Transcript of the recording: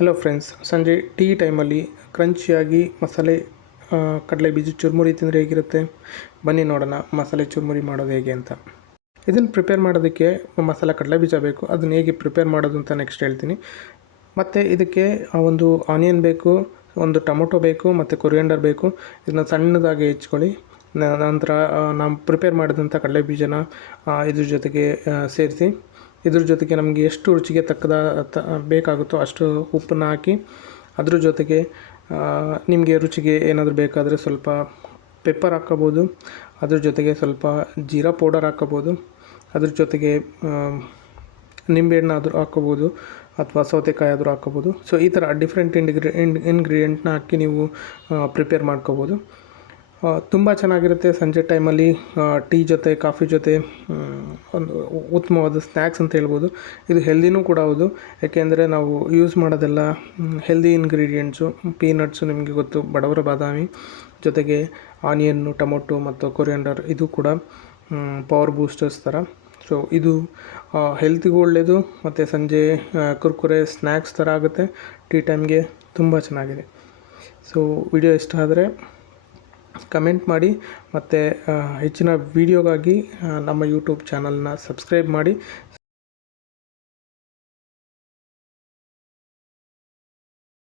Hello friends, ಸಂಜೆ tea ಟೈಮಲ್ಲಿ ಕ್ರಂಚಿಯಾಗಿ ಮಸಾಲೆ ಕಡಲೆ ಬೀಜ ಚುರುಮುರಿ ತಿಂದರೆ ಹೇಗಿರುತ್ತೆ? ಬನ್ನಿ ನೋಡೋಣ ಮಸಾಲೆ ಚುರುಮುರಿ ಮಾಡೋದು ಹೇಗೆ ಅಂತ. ಇದನ್ನು ಪ್ರಿಪೇರ್ ಮಾಡೋದಕ್ಕೆ ಮಸಾಲೆ ಕಡಲೆ ಬೀಜ ಬೇಕು. ಅದನ್ನು ಹೇಗೆ ಪ್ರಿಪೇರ್ ಮಾಡೋದು ಅಂತ ನೆಕ್ಸ್ಟ್ ಹೇಳ್ತೀನಿ. ಮತ್ತು ಇದಕ್ಕೆ ಒಂದು ಆನಿಯನ್ ಬೇಕು, ಒಂದು ಟೊಮೊಟೊ ಬೇಕು ಮತ್ತು ಕೊರಿಯಂಡರ್ ಬೇಕು. ಇದನ್ನ ಸಣ್ಣದಾಗಿ ಹೆಚ್ಕೊಳ್ಳಿ. ನಂತರ ನಾವು ಪ್ರಿಪೇರ್ ಮಾಡಿದಂಥ ಕಡಲೆ ಬೀಜನ ಇದ್ರ ಜೊತೆಗೆ ಸೇರಿಸಿ, ಇದ್ರ ಜೊತೆಗೆ ನಮಗೆ ಎಷ್ಟು ರುಚಿಗೆ ಬೇಕಾಗುತ್ತೋ ಅಷ್ಟು ಉಪ್ಪನ್ನು ಹಾಕಿ, ಅದ್ರ ಜೊತೆಗೆ ನಿಮಗೆ ರುಚಿಗೆ ಏನಾದರೂ ಬೇಕಾದರೆ ಸ್ವಲ್ಪ ಪೆಪ್ಪರ್ ಹಾಕ್ಕೋಬೋದು. ಅದ್ರ ಜೊತೆಗೆ ಸ್ವಲ್ಪ ಜೀರಾ ಪೌಡರ್ ಹಾಕ್ಕೋಬೋದು. ಅದ್ರ ಜೊತೆಗೆ ನಿಂಬೆಹಣ್ಣು ಆದರೂ ಹಾಕ್ಕೋಬೋದು ಅಥವಾ ಸೌತೆಕಾಯಿ ಆದರೂ ಹಾಕ್ಕೋಬೋದು. ಸೊ ಈ ಥರ ಡಿಫ್ರೆಂಟ್ ಇಂಗ್ರೀಡಿಯೆಂಟ್ನ ಹಾಕಿ ನೀವು ಪ್ರಿಪೇರ್ ಮಾಡ್ಕೋಬೋದು. ತುಂಬ ಚೆನ್ನಾಗಿರುತ್ತೆ. ಸಂಜೆ ಟೈಮಲ್ಲಿ ಟೀ ಜೊತೆ, ಕಾಫಿ ಜೊತೆ ಒಂದು ಉತ್ತಮವಾದ ಸ್ನ್ಯಾಕ್ಸ್ ಅಂತ ಹೇಳ್ಬೋದು. ಇದು ಹೆಲ್ದಿನೂ ಕೂಡ ಹೌದು. ಯಾಕೆಂದರೆ ನಾವು ಯೂಸ್ ಮಾಡೋದೆಲ್ಲ ಹೆಲ್ದಿ ಇಂಗ್ರೀಡಿಯೆಂಟ್ಸು. ಪೀನಟ್ಸು ನಿಮಗೆ ಗೊತ್ತು, ಬಡವರ ಬಾದಾಮಿ, ಜೊತೆಗೆ ಆನಿಯನ್ನು, ಟೊಮೊಟೊ ಮತ್ತು ಕೊರಿಯಂಡರ್. ಇದು ಕೂಡ ಪವರ್ ಬೂಸ್ಟರ್ಸ್ ಥರ. ಸೊ ಇದು ಹೆಲ್ತಿಗೂ ಒಳ್ಳೆಯದು ಮತ್ತು ಸಂಜೆ ಕುರ್ಕುರೆ ಸ್ನ್ಯಾಕ್ಸ್ ಥರ ಆಗುತ್ತೆ. ಟೀ ಟೈಮ್ಗೆ ತುಂಬ ಚೆನ್ನಾಗಿದೆ. ಸೊ ವಿಡಿಯೋ ಇಷ್ಟ ಆದರೆ ಕಮೆಂಟ್ ಮಾಡಿ ಮತ್ತು ಹೆಚ್ಚಿನ ವೀಡಿಯೋಗಾಗಿ ನಮ್ಮ ಯೂಟ್ಯೂಬ್ ಚಾನಲ್ನ ಸಬ್ಸ್ಕ್ರೈಬ್ ಮಾಡಿ.